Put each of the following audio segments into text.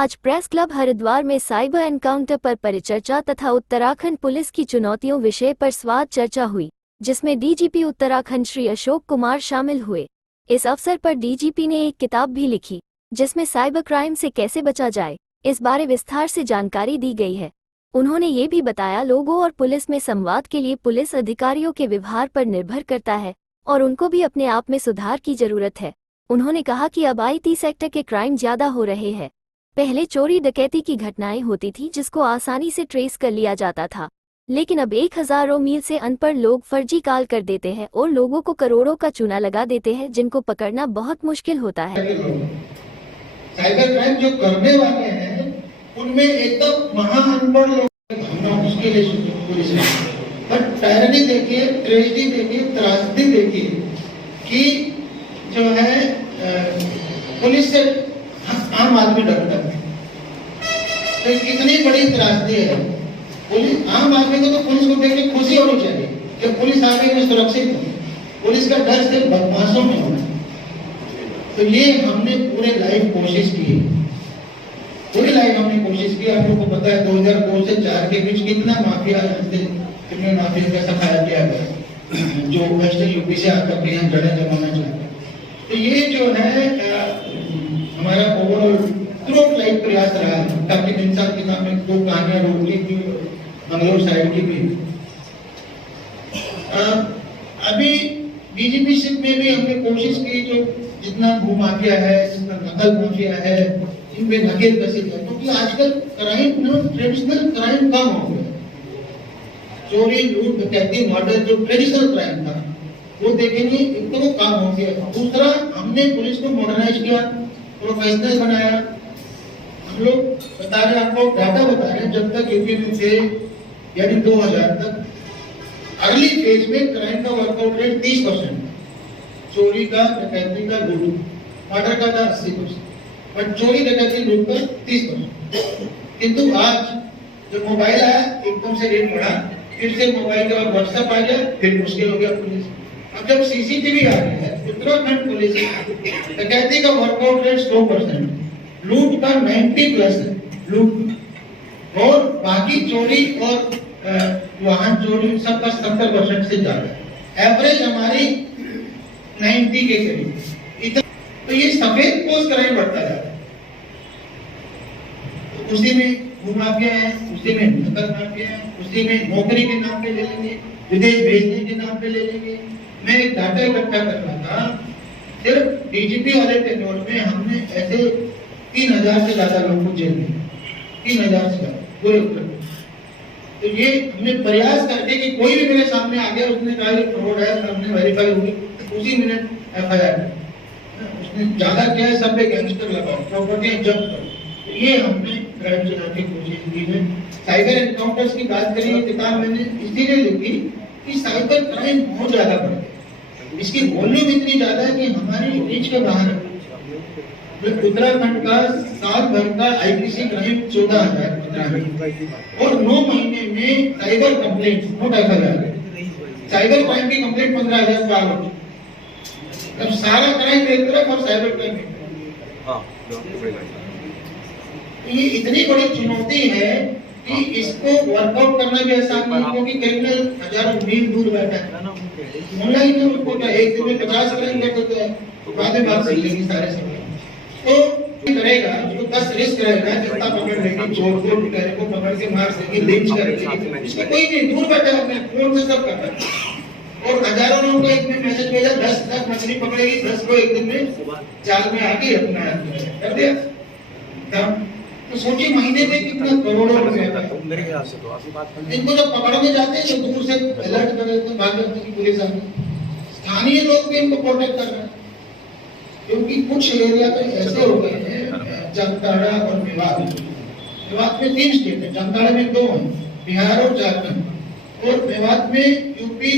आज press club Haridwar में cyber encounter पर परिचर्चा तथा उत्तराखंड पुलिस की चुनौतियों विषय पर स्वाद चर्चा हुई, जिसमें डीजीपी उत्तराखंड श्री अशोक कुमार शामिल हुए। इस अवसर पर डीजीपी ने एक किताब भी लिखी, जिसमें साइबर क्राइम से कैसे बचा जाए, इस बारे विस्तार से जानकारी दी गई है। उन्होंने ये भी बताया, लोगों और पुलिस में संवाद के लिए पुलिस अधिकारियों के व्यवहार पर निर्भर करता है और उनको भी अपने आप में सुधार की जरूरत है। उन्होंने कहा कि अब IT सेक्टर के क्राइम ज्यादा हो रहे हैं। पहले चोरी डकैती की घटनाएं होती थी जिसको आसानी से ट्रेस कर लिया जाता था, लेकिन अब 1000 मील से अनपढ़ लोग फर्जी कॉल कर देते हैं और लोगों को करोड़ों का चूना लगा देते हैं, जिनको पकड़ना बहुत मुश्किल होता है। साइबर क्राइम जो करने वाले हैं उनमें एकदम महा अनपढ़ लोग मुश्किल है। बट टायरनी देखिए, ट्रेजेडी देखिए, त्रासदी देखिए कि जो है पुलिस से आम आदमी डरता है। तो कितनी बड़ी त्रासदी है। पुलिस आम आदमी को तो पुलिस को देख के खुशी होनी चाहिए कि पुलिस आ गई, मैं सुरक्षित हूँ। पुलिस का डर सिर्फ बदमाशों में होना। तो ये हमने पूरे लाइफ कोशिश की, पूरी लाइफ हमने कोशिश की। आप लोगों को पता है 2002 से 4 के बीच कितना माफिया कितने माफिया का सफाया किया गया, जो वेस्टर्न यूपी से आकर के यहाँ जड़ें जमाना चाहते। तो ये जो है हमारा ओवरऑल थ्रू लाइफ प्रयास रहा है, ताकि इंसान के सामने 2 कहानियां रोटी की, मंगलोर साइड की भी। अभी डीजीपीशिप में भी हमने कोशिश की, जो जितना भू माफिया है, जितना नकल माफिया है, इन पे नकेल कसी जाए, क्योंकि आजकल क्राइम ना ट्रेडिशनल क्राइम कम हो गया। चोरी, लूट, डकैती, मर्डर जो ट्रेडिशनल क्राइम था वो देखेंगे एक तो वो काम हो गया। दूसरा, हमने पुलिस को मॉडर्नाइज किया, प्रोफेशनल बनाया। हम लोग बता रहे हैं, आपको डाटा बता रहे हैं, जब तक यूपी में थे यानी 2000 तक अर्ली फेज में क्राइम का वर्कआउट रेट 30%, चोरी का, डकैती का, लूट, मर्डर का था 80%, बट चोरी, डकैती, लूट का 30%। किंतु आज जब मोबाइल आया एकदम से रेट बढ़ा, फिर से मोबाइल के बाद व्हाट्सएप आ गया, फिर मुश्किल हो गया पुलिस। अब जब सीसीटीवी आ गया है, उत्तराखंड पुलिस डकैती का वर्कआउट रेट 100%, लूट का 90+ है लूट, और बाकी चोरी और वाहन चोरी सबका 70% से ज्यादा। एवरेज हमारी 90 के करीब। तो ये सफेद पोस्ट क्राइम बढ़ता जा रहा है। तो उसी में भू माफिया है, उसी में नकल माफिया है, उसी में नौकरी के नाम पे ले लेंगे, विदेश भेजने के नाम पे ले लेंगे। मैं एक डाटा इकट्ठा कर रहा था, सिर्फ डीजीपी वाले टेन्योर में हमने ऐसे 3000 से ज्यादा लोगों को जेल में, 3000 से ज्यादा पूरे उत्तर में। तो ये हमने प्रयास करके कि कोई भी मेरे सामने आ गया, उसने कहा कि फ्रॉड है, हमने वेरीफाई होगी, उसी मिनट FIR। उसने ज्यादा क्या है, सब पे गैंगस्टर लगा, प्रॉपर्टी जब्त कर। ये हमने क्राइम चलाने की कोशिश की है। साइबर एनकाउंटर्स की बात करें, किताब मैंने इसीलिए लिखी कि साइबर क्राइम बहुत ज्यादा बढ़ गया, इसकी वॉल्यूम इतनी ज्यादा है कि हमारी रीच के बाहर है। उत्तराखंड का साल भर का IPC क्राइम 14,000 और 9 महीने में cyber complaint, note FIR, cyber crime की कंप्लेंट 15,000 पार हो गई। तब सारा क्राइम एक तरफ और साइबर क्राइम एक तरफ। ये इतनी बड़ी चुनौती है कि इसको वर्कआउट करना भी आसान नहीं, क्योंकि क्रिमिनल हजारों मील दूर बैठा है। ऑनलाइन में उसको क्या एक दिन में 50 क्राइम कर देता है, तो बाद में बात कर लेंगे सारे समय। तो करेगा जो 10 रिस्क रहेगा, जितना पकड़ लेंगे, चोर को लुटेरे को पकड़ के मार देंगे, लिंच कर देंगे, इसको कोई नहीं, दूर बैठा है, अपने फोन से सब करता है। और हजारों लोगों को एक दिन मैसेज भेजा, 10 मछली पकड़ेगी, 10 को एक दिन में जाल में आके अपना कर दिया। तो सोचिए महीने में कितना करोड़ों रुपए इनको जब पकड़ने जाते हैं तो दूर से अलर्ट कर देते हैं, भाग जाते हैं पुलिस आ गई। स्थानीय लोग भी इनको प्रोटेक्ट कर रहे हैं, क्योंकि कुछ एरिया तो ऐसे हो गए हैं, जामताड़ा और मेवात। मेवात में 3 स्टेट है, जामताड़ा में 2 हैं, बिहार और झारखंड, और मेवात में यूपी,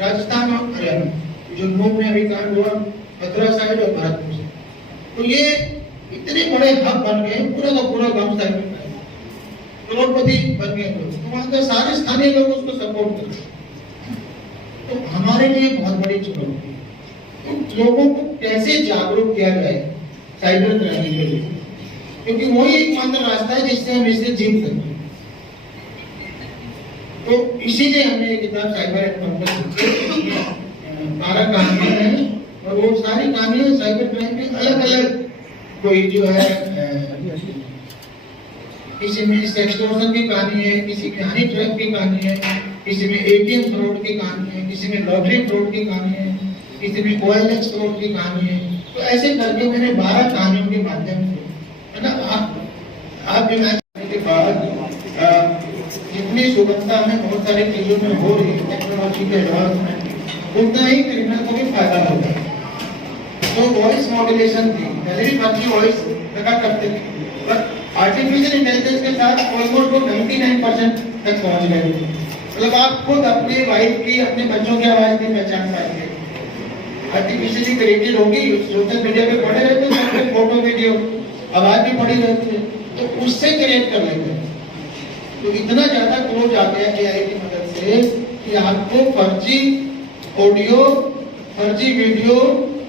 राजस्थान और हरियाणा। जो नूह में अभी कांड हुआ मथुरा साइड और भरतपुर से, तो ये इतने बड़े हब बन गए, पूरा का पूरा गांव साइड में करोड़पति बन गए लोग, तो वहां के सारे स्थानीय लोग उसको सपोर्ट करते हैं। तो हमारे लिए बहुत बड़ी चुनौती है, तो लोगों को कैसे जागरूक किया जाए साइबर क्राइम के लिए। क्योंकि वही एकमात्र रास्ता है जिससे हम इसे जीत सकते हैं। तो इसीलिए हमने ये किताब साइबर एनकाउंटर 12 कहानियां हैं और वो सारी कहानियां साइबर क्राइम की अलग अलग, कोई जो है किसी में सेक्सटोर्शन की कहानी है, किसी में हनी ट्रैप की कहानी है, किसी में एटीएम फ्रॉड की कहानी है, किसी में लॉटरी फ्रॉड की कहानी है, किसी में OLX फ्रॉड की कहानी है। तो ऐसे करके मैंने 12 कहानियों के माध्यम से, है ना, आप इमेजिन के बाद जितनी सुगमता में बहुत सारी चीजों में हो रही है टेक्नोलॉजी के एडवांसमेंट, उतना ही क्रिमिनल को भी फायदा होगा। तो वॉइस मॉड्यूलेशन थी, पहले भी फर्जी वॉइस लगा करते थे, पर आर्टिफिशियल इंटेलिजेंस के साथ ऑलमोस्ट वो 99% तक पहुंच गए। मतलब आप खुद अपने वाइफ की, अपने बच्चों की आवाज नहीं पहचान पाएंगे, आर्टिफिशियली क्रिएटेड होगी, सोशल मीडिया पे पड़े रहते हैं, फोटो वीडियो आवाज भी पड़ी रहती है, तो उससे क्रिएट कर लेते हैं। तो इतना ज्यादा क्लोज आ गया AI की मदद से कि आपको फर्जी ऑडियो, फर्जी वीडियो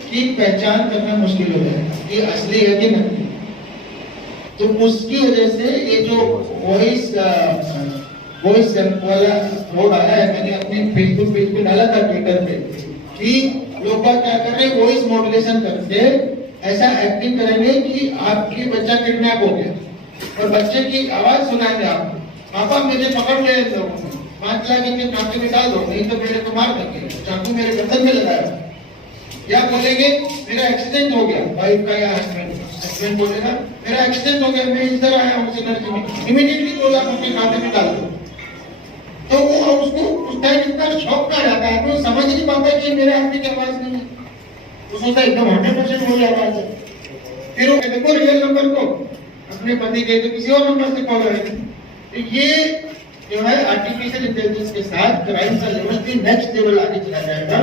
की पहचान करना मुश्किल हो जाएगा, ये असली है कि नहीं। तो उसकी वजह से ये जो वॉइस वाला फ्रॉड आया है, मैंने अपने फेसबुक पेज पे डाला था, ट्विटर पे, कि लोग क्या कर रहे हैं, वॉइस मॉड्यूलेशन करके ऐसा एक्टिंग करेंगे कि आपकी बच्चा किडनैप हो गया और बच्चे की आवाज सुनाएंगे आपको, पापा मुझे पकड़ ले, 5 लाख इनके खाते में डाल दो, नहीं तो मेरे को मार देंगे, चाकू मेरे गर्दन में लगाया। या बोलेंगे मेरा एक्सीडेंट हो गया, वाइफ का या हस्बैंड बोलेगा मेरा एक्सीडेंट हो गया, मैं इधर आया हूँ सिनर्जी में, इमीडिएटली 2 लाख उनके खाते में डाल दो। तो वो उसको उस टाइम इतना शौक का जाता है, वो समझ नहीं पाता कि मेरे आदमी की आवाज नहीं है, तो सोचता एकदम 100% वही आवाज है। फिर वो कहते को रियल नंबर को अपने पति के तो किसी और नंबर से कॉल करेंगे। तो ये जो है आर्टिफिशियल इंटेलिजेंस के साथ क्राइम का लेवल भी नेक्स्ट लेवल आगे चला जाएगा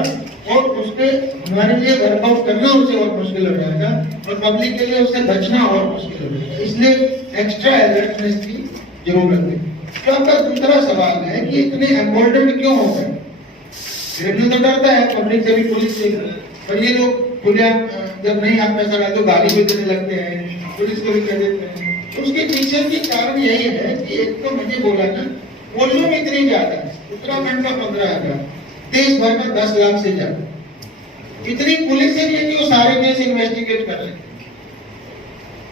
और उसके हमारे लिए वर्कआउट करना उससे और मुश्किल हो जाएगा और पब्लिक के लिए उससे बचना और मुश्किल हो जाएगा। इसलिए एक्स्ट्रा अलर्टनेस की जरूरत है। तो आपका दूसरा सवाल है कि इतने एम्बोल्डेंड क्यों हो गए? क्रिमिनल तो डरता है पब्लिक से भी, पुलिस से, पर ये लोग खुले जब नहीं आप पैसा डालते तो गाली भी देने लगते हैं, पुलिस को भी कह देते हैं। तो उसके पीछे की कारण यही है कि एक तो मैंने बोला ना, वॉल्यूम इतनी ज्यादा है, उत्तराखंड का 15,000, देश भर में 10 लाख से ज्यादा, इतनी पुलिस है कि वो सारे केस इन्वेस्टिगेट कर लेते।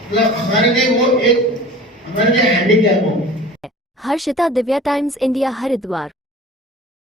मतलब हमारे लिए वो एक हमारे लिए हैंडीकैप हो। Harshita, Divya times India, Haridwar.